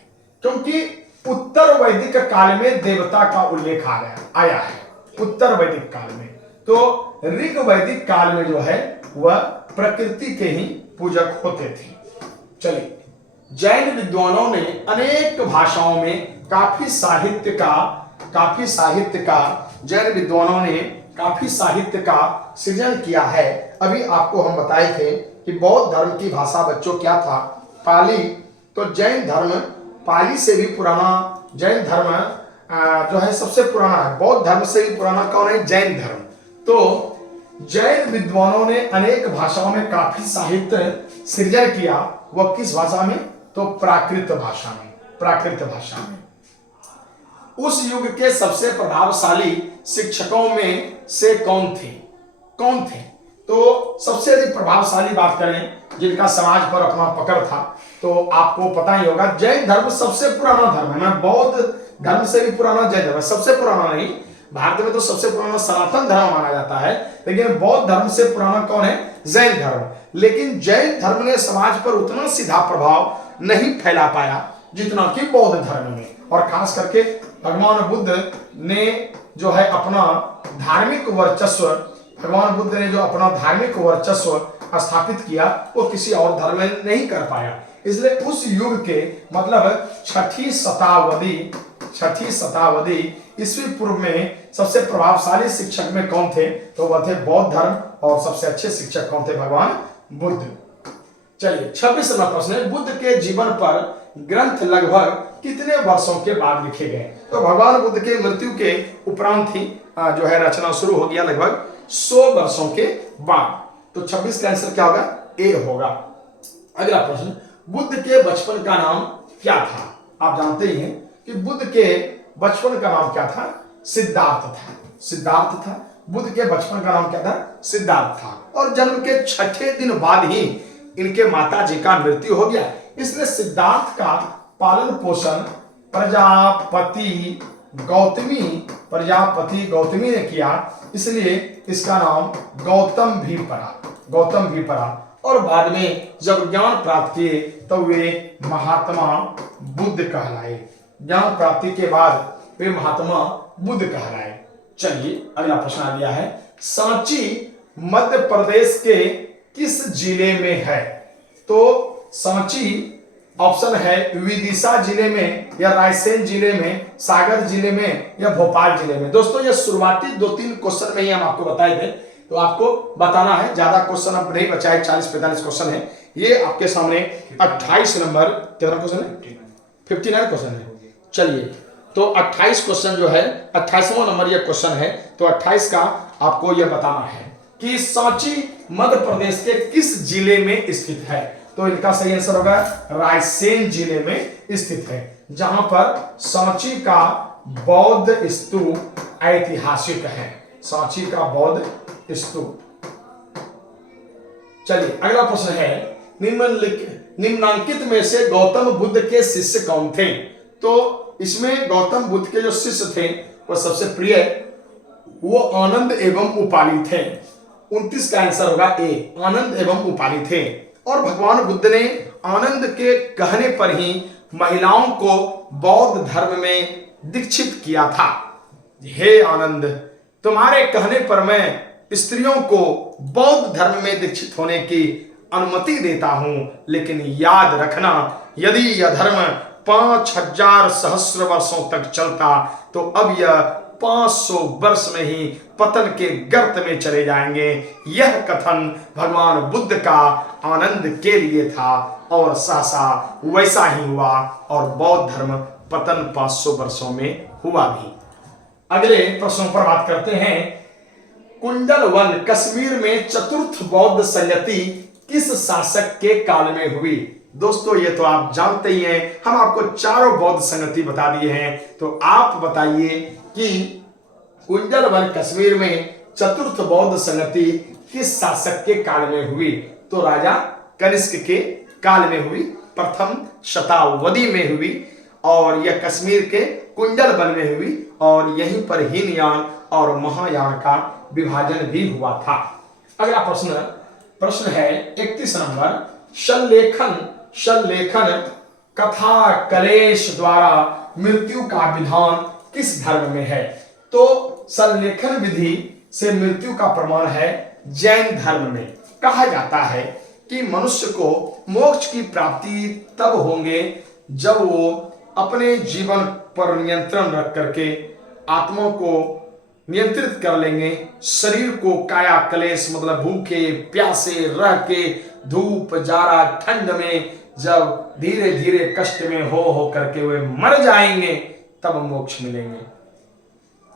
क्योंकि उत्तर वैदिक काल में देवता का उल्लेख आया है उत्तर वैदिक काल में। तो ऋग वैदिक काल में जो है वह प्रकृति के ही पूजक होते थे। चलिए, जैन विद्वानों ने अनेक भाषाओं में काफी साहित्य का जैन विद्वानों ने काफी साहित्य का सृजन किया है। अभी आपको हम बताए थे कि बौद्ध धर्म की भाषा बच्चों क्या था? पाली। तो जैन धर्म पाली से भी पुराना, जैन धर्म जो है सबसे पुराना है। बौद्ध धर्म से भी पुराना कौन है? जैन धर्म। तो जैन विद्वानों ने अनेक भाषाओं में काफी साहित्य सृजन किया। वह किस भाषा में? तो प्राकृत भाषा में। उस युग के सबसे प्रभावशाली शिक्षकों में से कौन थे? तो सबसे अधिक प्रभावशाली बात करें जिनका समाज पर अपना पकड़ था तो आपको पता ही होगा, जैन धर्म सबसे पुराना धर्म है। मैं बौद्ध धर्म से भी पुराना जैन धर्म, सबसे पुराना नहीं, भारत में तो सबसे पुराना सनातन धर्म माना जाता है, लेकिन बौद्ध धर्म से पुराना कौन है? जैन धर्म। लेकिन जैन धर्म ने समाज पर उतना सीधा प्रभाव नहीं फैला पाया जितना कि बौद्ध धर्म में। और खास करके भगवान बुद्ध ने जो है अपना धार्मिक वर्चस्व स्थापित किया वो किसी और धर्म में नहीं कर पाया। इसलिए उस युग के मतलब छठी शताब्दी ईस्वी पूर्व में सबसे प्रभावशाली शिक्षक में कौन थे? तो वह थे बौद्ध धर्म। और सबसे अच्छे शिक्षक कौन थे? भगवान बुद्ध। चलिए, 26वां प्रश्न है, बुद्ध के जीवन पर ग्रंथ लगभग कितने वर्षों के बाद लिखे गए? तो भगवान बुद्ध के मृत्यु के उपरांत ही जो है रचना शुरू हो गया, लगभग 100 वर्षों के बाद। तो 26 का आंसर क्या होगा? ए होगा। अगला प्रश्न, बुद्ध के बचपन का नाम क्या था? आप जानते ही हैं कि बुद्ध के बचपन का नाम क्या था? सिद्धार्थ था। बुद्ध के बचपन का नाम क्या था? सिद्धार्थ था। और जन्म के 6ठे दिन बाद ही इनके माता जी का मृत्यु हो गया। इसलिए सिद्धार्थ का पालन पोषण प्रजापति गौतमी ने किया, इसलिए इसका नाम गौतम भी पड़ा। और बाद में जब ज्ञान प्राप्त किए तो वे महात्मा बुद्ध कहलाए। ज्ञान प्राप्ति के बाद वे महात्मा बुद्ध कहलाए। चलिए, अगला प्रश्न आ गया है, सांची मध्य प्रदेश के किस जिले में है? तो सांची ऑप्शन है विदिशा जिले में या रायसेन जिले में, सागर जिले में या भोपाल जिले में। दोस्तों, ये शुरुआती 2-3 क्वेश्चन में ही हम आपको बताए थे, तो आपको बताना है। ज्यादा क्वेश्चन अब नहीं बचा है, 40-45 क्वेश्चन है। ये आपके सामने 28 नंबर कितना क्वेश्चन है? 59 क्वेश्चन है। चलिए, तो 28 क्वेश्चन जो है 28वां नंबर ये क्वेश्चन है। तो 28 का आपको यह बताना है कि सांची मध्य प्रदेश के किस जिले में स्थित है? तो इनका सही आंसर होगा रायसेन जिले में स्थित है, जहां पर सांची का बौद्ध स्तूप ऐतिहासिक है। सांची का बौद्ध स्तूप। चलिए, अगला प्रश्न है, निम्नांकित में से गौतम बुद्ध के शिष्य कौन थे? तो इसमें गौतम बुद्ध के जो शिष्य थे वो सबसे प्रिय वो आनंद एवं उपाली थे। 29 का आंसर होगा ए, आनंद एवं उपाली थे। और भगवान बुद्ध ने आनंद के कहने पर ही महिलाओं को बौद्ध धर्म में दीक्षित किया था। हे आनंद, तुम्हारे कहने पर मैं स्त्रियों को बौद्ध धर्म में दीक्षित होने की अनुमति देता हूं, लेकिन याद रखना, यदि यह धर्म 5000 सहस्र वर्षों तक चलता तो अब यह 500 वर्ष में ही पतन के गर्त में चले जाएंगे। यह कथन भगवान बुद्ध का आनंद के लिए था और सहसा वैसा ही हुआ और बौद्ध धर्म पतन 500 वर्षों में हुआ भी। अगले प्रश्नों पर बात करते हैं। कुंडल वन कश्मीर में चतुर्थ बौद्ध संगति किस शासक के काल में हुई? दोस्तों ये तो आप जानते ही हैं, हम आपको चारों बौद्ध संगति बता दिए हैं, तो आप बताइए कि कुंडल वन कश्मीर में चतुर्थ बौद्ध संगति किस शासक के काल में हुई? तो राजा कनिष्क के काल में हुई, प्रथम शताब्दी में हुई और यह कश्मीर के कुंडल वन में हुई और यहीं पर हीनयान और महायान का विभाजन भी हुआ था। अगला प्रश्न है 31 नंबर। शल्लेखन कथा कलेश द्वारा मृत्यु का विधान किस धर्म में है? तो शल्लेखन विधि से मृत्यु का प्रमाण है जैन धर्म में। कहा जाता है कि मनुष्य को मोक्ष की प्राप्ति तब होंगे जब वो अपने जीवन पर नियंत्रण रख करके आत्मा को नियंत्रित कर लेंगे, शरीर को काया कलेश मतलब भूखे प्यासे रह के धूप जाड़ा ठंड में जब धीरे धीरे कष्ट में हो करके वे मर जाएंगे तब मोक्ष मिलेंगे।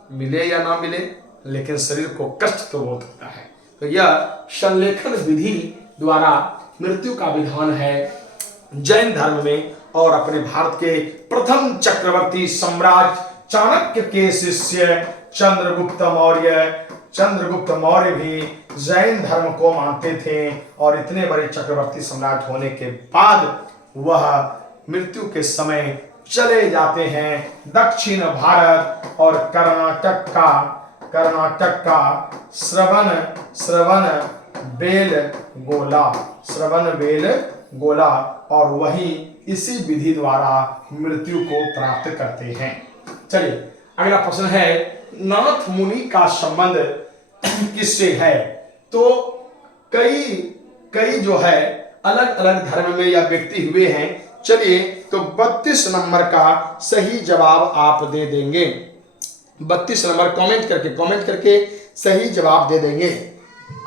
मिले या ना मिले, लेकिन शरीर को कष्ट तो बहुत होता है। तो यह शल्लेखन विधि द्वारा मृत्यु का विधान है जैन धर्म में और अपने भारत के प्रथम चक्रवर्ती सम्राट चाणक्य के शिष्य चंद्रगुप्त मौर्य भी जैन धर्म को मानते थे और इतने बड़े चक्रवर्ती सम्राट होने के बाद वह मृत्यु के समय चले जाते हैं दक्षिण भारत और कर्नाटक का श्रवण बेलगोला और वही इसी विधि द्वारा मृत्यु को प्राप्त करते हैं। चलिए अगला प्रश्न है, नाथ मुनि का संबंध किससे है? तो कई जो है अलग अलग धर्म में यह व्यक्ति हुए हैं। चलिए तो 32 नंबर का सही जवाब आप दे देंगे। 32 नंबर कमेंट करके सही जवाब दे देंगे।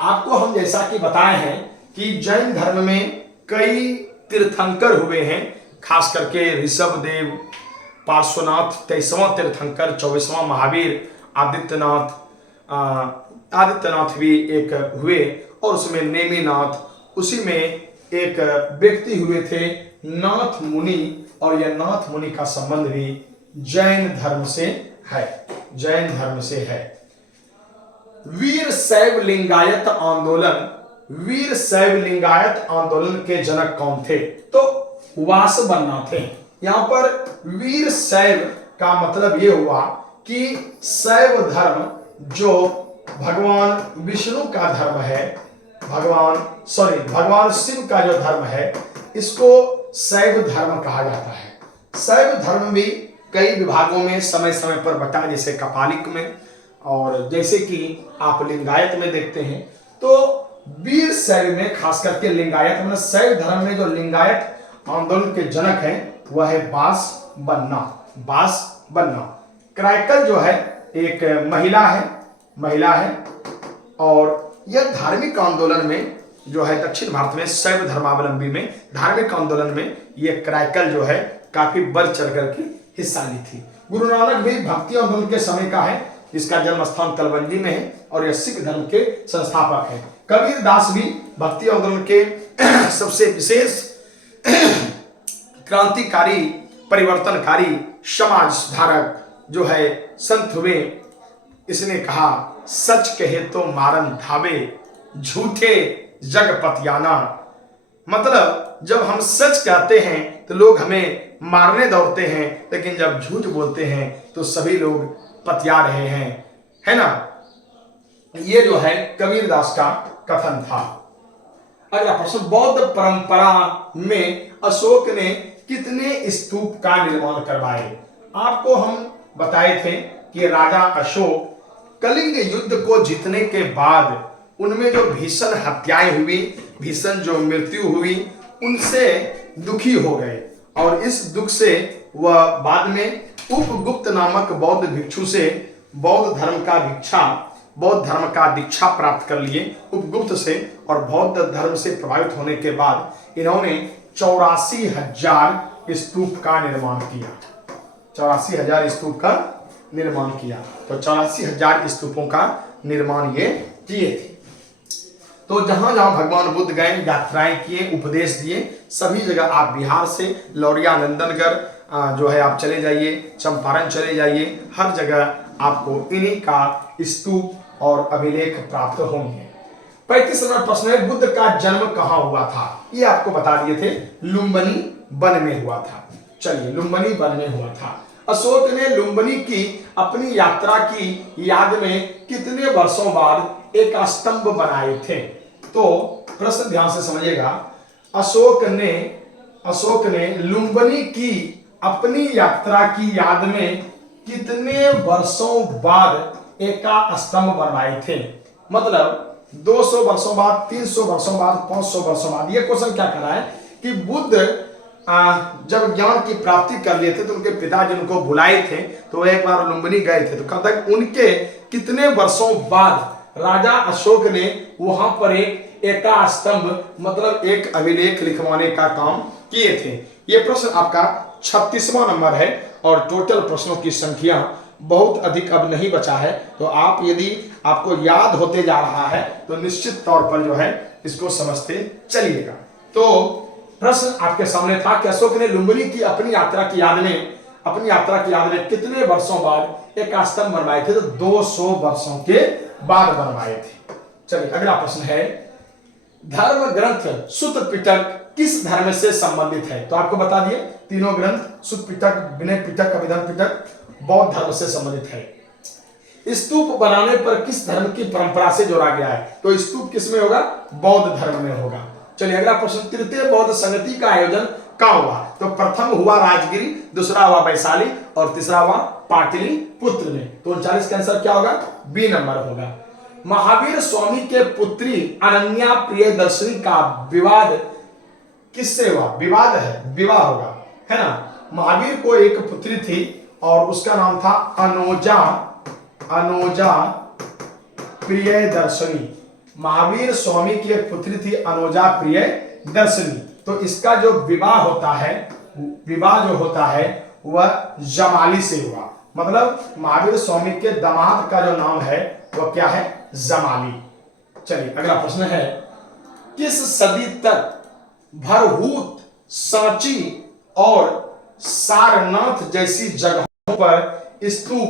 आपको हम जैसा कि बताए हैं कि जैन धर्म में कई तीर्थंकर हुए हैं, खास करके ऋषभ देव, पार्श्वनाथ 23वां तीर्थंकर, 24वां महावीर, आदित्यनाथ भी एक हुए और उसमें नेमिनाथ, उसी में एक व्यक्ति हुए थे नाथ मुनि और यह नाथ मुनि का संबंध भी जैन धर्म से है। वीर शैव लिंगायत आंदोलन के जनक कौन थे? तो वासवन्ना थे। यहाँ पर वीर शैव का मतलब ये हुआ कि शैव धर्म जो भगवान विष्णु का धर्म है, भगवान शिव का जो धर्म है, इसको शैव धर्म कहा जाता है। शैव धर्म भी कई विभागों में समय समय पर बटा, जैसे कपालिक में और जैसे कि आप लिंगायत में देखते हैं। तो वीर शैव में खास करके लिंगायत मतलब शैव धर्म में जो लिंगायत आंदोलन के जनक हैं वह है बासबन्ना। क्राइकल जो है एक महिला है और यह धार्मिक आंदोलन में जो है दक्षिण भारत में शैव धर्मावलंबी में धार्मिक आंदोलन में यह क्राइकल जो है काफी बढ़ चढ़ करके हिस्सा ली थी। गुरु नानक भी भक्ति आंदोलन के समय का है, जिसका जन्म स्थान तलवंडी में है और यह सिख धर्म के संस्थापक है। कबीर दास भी भक्ति आंदोलन के सबसे विशेष क्रांतिकारी परिवर्तनकारी समाज सुधारक जो है संत हुए। इसने कहा सच कहे तो मारन धावे, झूठे जग पतियाना। मतलब जब हम सच कहते हैं तो लोग हमें मारने दौड़ते हैं, लेकिन जब झूठ बोलते हैं तो सभी लोग पतिया रहे हैं, है ना। ये जो है कबीर दास का कथन था। अगला प्रश्न, बौद्ध परंपरा में अशोक ने कितने स्तूप का निर्माण करवाए? आपको हम बताए थे कि राजा अशोक कलिंग युद्ध को जीतने के बाद उनमें जो भीषण हत्याएं हुई, भीषण जो मृत्यु हुई, उनसे दुखी हो गए और इस दुख से वह बाद में उपगुप्त नामक बौद्ध भिक्षु से बौद्ध धर्म का दीक्षा प्राप्त कर लिए उपगुप्त से। और बौद्ध धर्म से प्रभावित होने के बाद इन्होंने 84,000 स्तूप का निर्माण किया। 84,000 स्तूप का निर्माण किया। तो 84,000 स्तूपों का निर्माण ये किए थे। तो जहां जहां भगवान बुद्ध गए, यात्राएं किए, उपदेश दिए, सभी जगह आप बिहार से लौरिया नंदनगढ़ जो है आप चले जाइए, चंपारण चले जाइए, हर जगह आपको इन्हीं का स्तूप और अभिलेख प्राप्त होंगे। 35 नंबर प्रश्न है, बुद्ध का जन्म कहाँ हुआ था? ये आपको बता दिए थे, लुम्बिनी वन में हुआ था। चलिए, लुम्बिनी वन में हुआ था। अशोक ने लुम्बिनी की अपनी यात्रा की याद में कितने वर्षों बाद एक स्तंभ बनाए थे? तो प्रश्न ध्यान से समझिएगा। अशोक ने लुम्बिनी की अपनी यात्रा की याद में कितने वर्षों बाद एक स्तंभ बनवाए थे? मतलब 200 वर्षों बाद, 300 वर्षों बाद, 500 वर्षों बाद। ये क्वेश्चन क्या कर रहा है कि बुद्ध जब ज्ञान की प्राप्ति कर लिए थे तो उनके पिताजी उनको बुलाए थे, तो वो एक बार लुम्बिनी गए थे। तो कब तक उनके कितने वर्षों बाद राजा अशोक ने वहां पर एक स्तंभ मतलब एक अभिलेख लिखवाने का काम किए थे? ये प्रश्न आपका 36वां नंबर है और टोटल प्रश्नों की संख्या बहुत अधिक अब नहीं बचा है। तो आप यदि आपको याद होते जा रहा है तो निश्चित तौर पर जो है इसको समझते चलिएगा। तो प्रश्न आपके सामने था कि अशोक ने लुम्बिनी की अपनी यात्रा की याद में कितने वर्षों बाद एक स्तंभ बनवाए थे? तो 200 वर्षों के बाद बनवाए थे। चलिए, अगला प्रश्न है, धर्म ग्रंथ सुत्त पिटक किस धर्म से संबंधित है? तो आपको बता दिए तीनों ग्रंथ सुत्त पिटक, विनय पिटक, अभिधर्म पिटक बौद्ध धर्म से संबंधित है। स्तूप बनाने पर किस धर्म की परंपरा से जोड़ा गया है? तो स्तूप किस में होगा? बौद्ध धर्म में होगा। चलिए, अगला प्रश्न, तृतीय बौद्ध संगति का आयोजन कहाँ हुआ? तो प्रथम हुआ राजगिरी, दूसरा हुआ वैशाली और तीसरा हुआ पाटलिपुत्र में। तो 39 का आंसर क्या होगा? बी नंबर होगा। महावीर स्वामी के पुत्री अनन्या प्रियदर्शनी का विवाद किससे हुआ? विवाद है, विवाह होगा, है ना। महावीर को एक पुत्री थी और उसका नाम था अनोजा प्रियदर्शनी। महावीर स्वामी की एक पुत्री थी अनोजा प्रियदर्शनी। तो इसका जो विवाह जो होता है वह जमाली से हुआ। मतलब महावीर स्वामी के दामाद का जो नाम है वह क्या है? जमाली। चलिए, अगला प्रश्न है, किस सदी तक भरहूत, सांची और सारनाथ जैसी जगहों पर स्तूप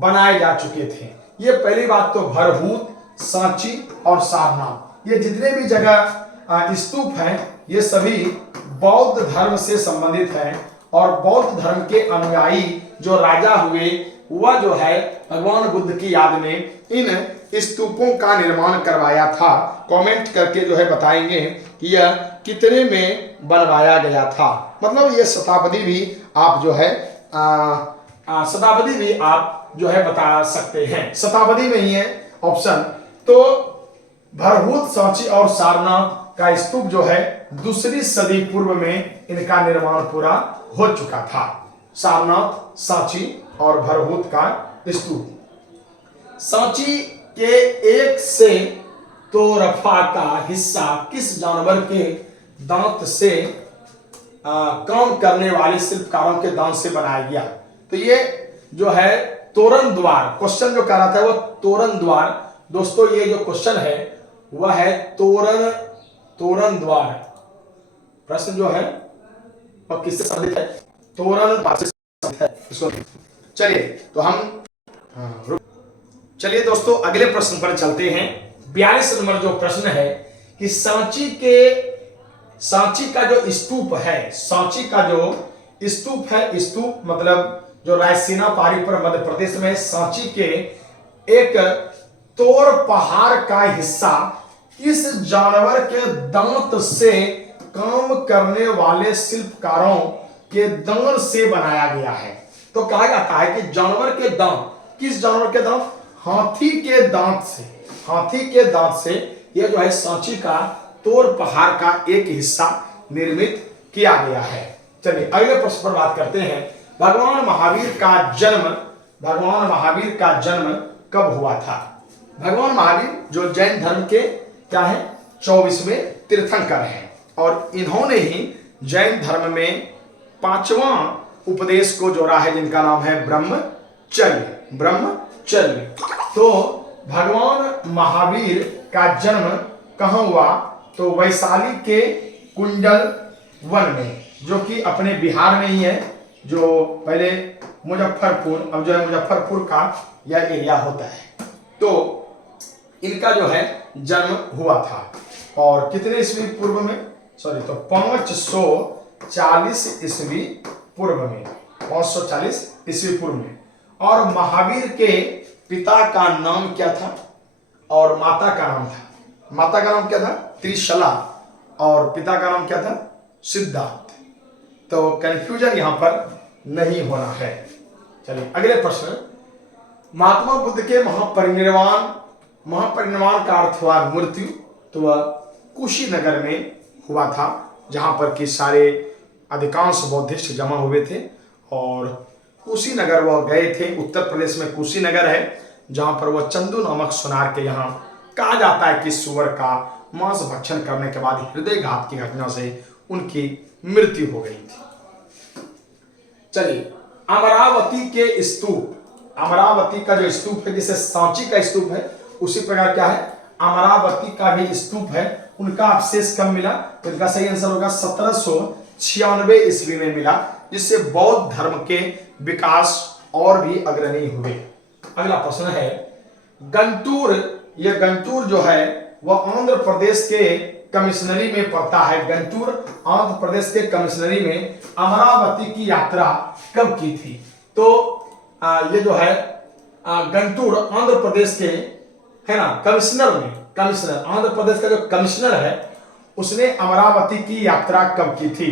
बनाए जा चुके थे? ये पहली बात तो भरहूत, सांची और सारनाथ, ये जितने भी जगह स्तूप हैं ये सभी बौद्ध धर्म से संबंधित हैं। और बौद्ध धर्म के अनुयायी जो राजा हुए वह जो है भगवान बुद्ध की याद में इन स्तूपों का निर्माण करवाया था। कमेंट करके जो है बताएंगे कि यह कितने में बनवाया गया था। मतलब ये शताब्दी भी आप जो है शताब्दी भी आप जो है बता सकते हैं। शताब्दी में ही है ऑप्शन। तो भरहूत, सांची और सारनाथ का स्तूप जो है 2री सदी पूर्व में इनका निर्माण पूरा हो चुका था। सारनाथ, सांची और भरहूत का स्तूप। सांची के एक से तोरफा का हिस्सा किस जानवर के दांत से काम करने वाले शिल्पकारों के दांत से बनाया गया? तो ये जो है तोरण द्वार, क्वेश्चन जो कर रहा था वो तोरण द्वार। दोस्तों, ये जो क्वेश्चन है वह है तोरण द्वार। प्रश्न जो है वह किससे संबंधित है? तोरण द्वार से संबंधित है इसको। चलिए, तो हम चलिए दोस्तों अगले प्रश्न पर चलते हैं। 42 नंबर जो प्रश्न है कि सांची का जो स्तूप है, सांची का जो स्तूप है, स्तूप मतलब जो रायसीना पहाड़ी पर मध्य प्रदेश में सांची के एक तोर पहाड़ का हिस्सा किस जानवर के दांत से काम करने वाले शिल्पकारों के दांत से बनाया गया है? तो कहा जाता है कि जानवर के दांत, किस जानवर के दांत? हाथी के दांत से, हाथी के दांत से यह जो है सांची का तोर पहाड़ का एक हिस्सा निर्मित किया गया है। चलिए अगले प्रश्न पर बात करते हैं। भगवान महावीर का जन्म, भगवान महावीर का जन्म कब हुआ था? भगवान महावीर जो जैन धर्म के क्या है 24वें तीर्थंकर हैं और इन्होंने ही जैन धर्म में 5वां उपदेश को जोड़ा है जिनका नाम है ब्रह्मचर्य। ब्रह्मचर्य। तो भगवान महावीर का जन्म कहाँ हुआ? तो वैशाली के कुंडल वन में, जो कि अपने बिहार में ही है, जो पहले मुजफ्फरपुर, अब जो है मुजफ्फरपुर का यह एरिया होता है। तो इनका जो है जन्म हुआ था और कितने ईस्वी पूर्व में? सॉरी, तो 540 ईस्वी पूर्व में, 540 ईस्वी पूर्व में। और महावीर के पिता का नाम क्या था और माता का नाम था? माता का नाम क्या था? त्रिशला और पिता का नाम क्या था? सिद्धार्थ। तो कंफ्यूजन यहां पर नहीं होना है। चलिए अगले प्रश्न। महात्मा बुद्ध के महापरिनिर्वाण का अर्थ हुआ मृत्यु, तो वह कुशीनगर में हुआ था जहां पर कि सारे अधिकांश बौद्धिस्ट जमा हुए थे और कुशीनगर वह गए थे। उत्तर प्रदेश में कुशीनगर है जहां पर वह चंदू नामक सुनार के यहाँ कहा जाता है कि सुअर का मांस भक्षण करने के बाद हृदयघात की घटना से उनकी मृत्यु हो गई थी। चलिए अमरावती के स्तूप, अमरावती का जो स्तूप है जैसे सांची का स्तूप है उसी प्रकार क्या है अमरावती का भी स्तूप है, उनका अवशेष कब मिला? तो इनका सही आंसर होगा 1796 ईस्वी में मिला, जिससे बौद्ध धर्म के विकास और भी अग्रणी हुए। अगला प्रश्न है गंटूर, यह गंटूर जो है वह आंध्र प्रदेश के कमिश्नरी में पड़ता है। गंटूर आंध्र प्रदेश के कमिश्नरी में अमरावती की यात्रा कब की थी? तो ये जो है गंटूर आंध्र प्रदेश के है ना कमिश्नर में, कमिश्नर आंध्र प्रदेश का जो कमिश्नर है उसने अमरावती की यात्रा कब की थी?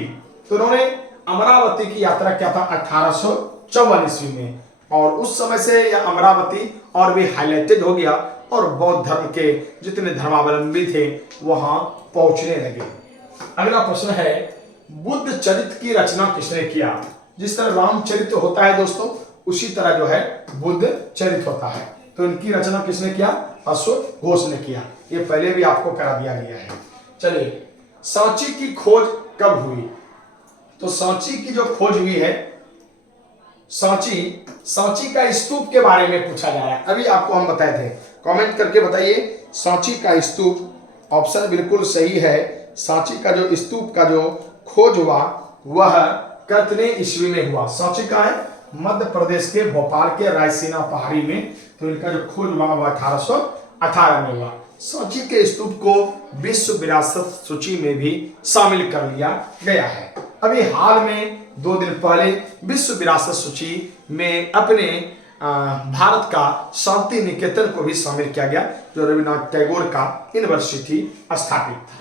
तो उन्होंने अमरावती की यात्रा किया था 1854 ईस्वी में और उस समय से यह अमरावती और भी हाईलाइटेड हो गया और बौद्ध धर्म के जितने धर्मावलंबी थे वहां पहुंचने लगे। अगला प्रश्न है बुद्ध चरित्र की रचना किसने किया? जिस तरह रामचरित्र होता है दोस्तों उसी तरह जो है बुद्ध चरित्र होता है, तो इनकी रचना किसने किया? अश्वत्थ घोष ने किया। ये पहले भी आपको करा दिया गया है। चलिए सांची की खोज कब हुई? तो सांची की जो खोज हुई है, सांची का स्तूप के बारे में पूछा जा रहा है, अभी आपको हम बताए थे। कमेंट करके बताइए सांची का स्तूप। ऑप्शन बिल्कुल सही है। सांची का जो स्तूप का जो खोज हुआ वह कितने ईस्वी में हुआ? सांची का है मध्य प्रदेश के भोपाल के रायसीना पहाड़ी में, तो इनका जो खोज हुआ वह 1818 में हुआ। सांची के स्तूप को विश्व विरासत सूची में भी शामिल कर लिया गया है। अभी हाल में 2 दिन पहले विश्व विरासत सूची में अपने भारत का शांति निकेतन को भी शामिल किया गया जो रविन्द्रनाथ टैगोर का यूनिवर्सिटी स्थापित था।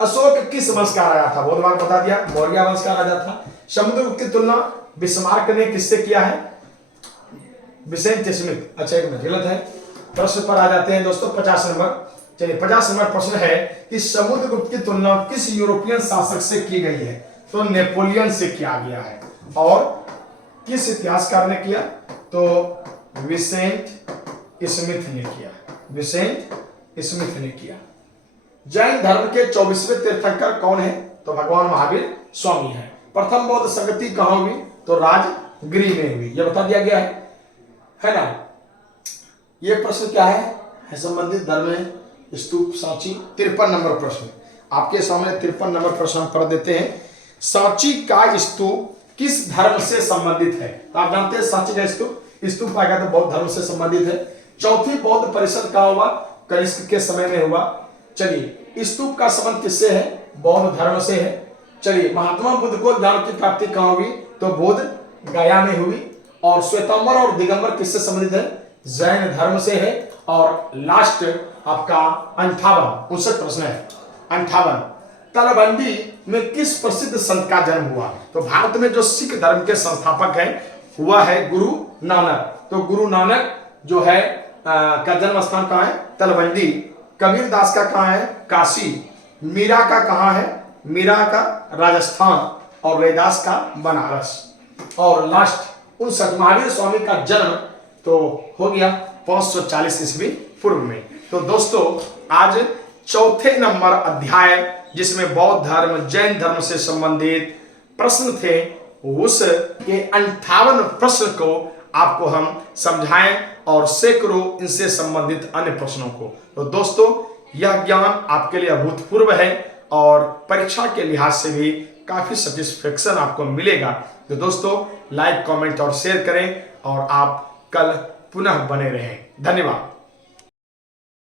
अशोक किस वंश का राजा था? बहुत बार बता दिया, मौर्य वंश का राजा था। समुद्रगुप्त की तुलना बिस्मार्क ने किससे किया है? Vincent Smith. अच्छा एक मिनट, गलत है। प्रश्न पर आ जाते हैं दोस्तों 50 नंबर। चलिए 50 नंबर प्रश्न है कि समुद्रगुप्त की तुलना किस यूरोपियन शासक से की गई है? तो नेपोलियन से किया गया है। और किस इतिहासकार ने किया? तो विसेंट स्मिथ ने किया। विसेंट स्मिथ ने किया। जैन धर्म के 24वें तीर्थंकर कौन है? तो भगवान महावीर स्वामी है। प्रथम बौद्ध संगति कहां हुई? तो राजगिरी में हुई, यह बता दिया गया है ना। यह प्रश्न क्या है संबंधित धर्म स्तूप सांची। 53 नंबर प्रश्न आपके सामने। 53 नंबर प्रश्न पढ़ देते हैं। सांची का स्तूप किस धर्म से संबंधित है? तो आप जानते हैं सांची का स्तूप आएगा तो बौद्ध धर्म से संबंधित है। चौथी बौद्ध परिषद कहां हुआ? कनिष्क के समय में हुआ। चलिए स्तूप का संबंध किससे है? बौद्ध धर्म से है। चलिए महात्मा बुद्ध को ज्ञान की प्राप्ति कहां हुई? तो बोध गया में हुई। और श्वेतांबर और दिगंबर किससे संबंधित है? जैन धर्म से है। और लास्ट आपका 58 प्रश्न है 58 तलवंडी में किस प्रसिद्ध संत का जन्म हुआ? तो भारत में जो सिख धर्म के संस्थापक हैं हुआ है गुरु नानक। तो गुरु नानक जो है का जन्म स्थान कहाँ है? तलवंडी। कबीर दास का कहाँ है? काशी। मीरा का कहाँ है? मीरा का राजस्थान और रैदास का बनारस। और लास्ट 59 महावीर स्वामी का जन्म तो हो गया 540 ईस्वी पूर्व में। तो दोस्तों आज चौथे नंबर अध्याय जिसमें बौद्ध धर्म जैन धर्म से संबंधित प्रश्न थे उसके 58 प्रश्न को आपको हम समझाएं और सैकड़ों इनसे संबंधित अन्य प्रश्नों को। तो दोस्तों यह ज्ञान आपके लिए अभूतपूर्व है और परीक्षा के लिहाज से भी काफी सेटिस्फेक्शन आपको मिलेगा। तो दोस्तों लाइक कमेंट और शेयर करें और आप कल पुनः बने रहें। धन्यवाद।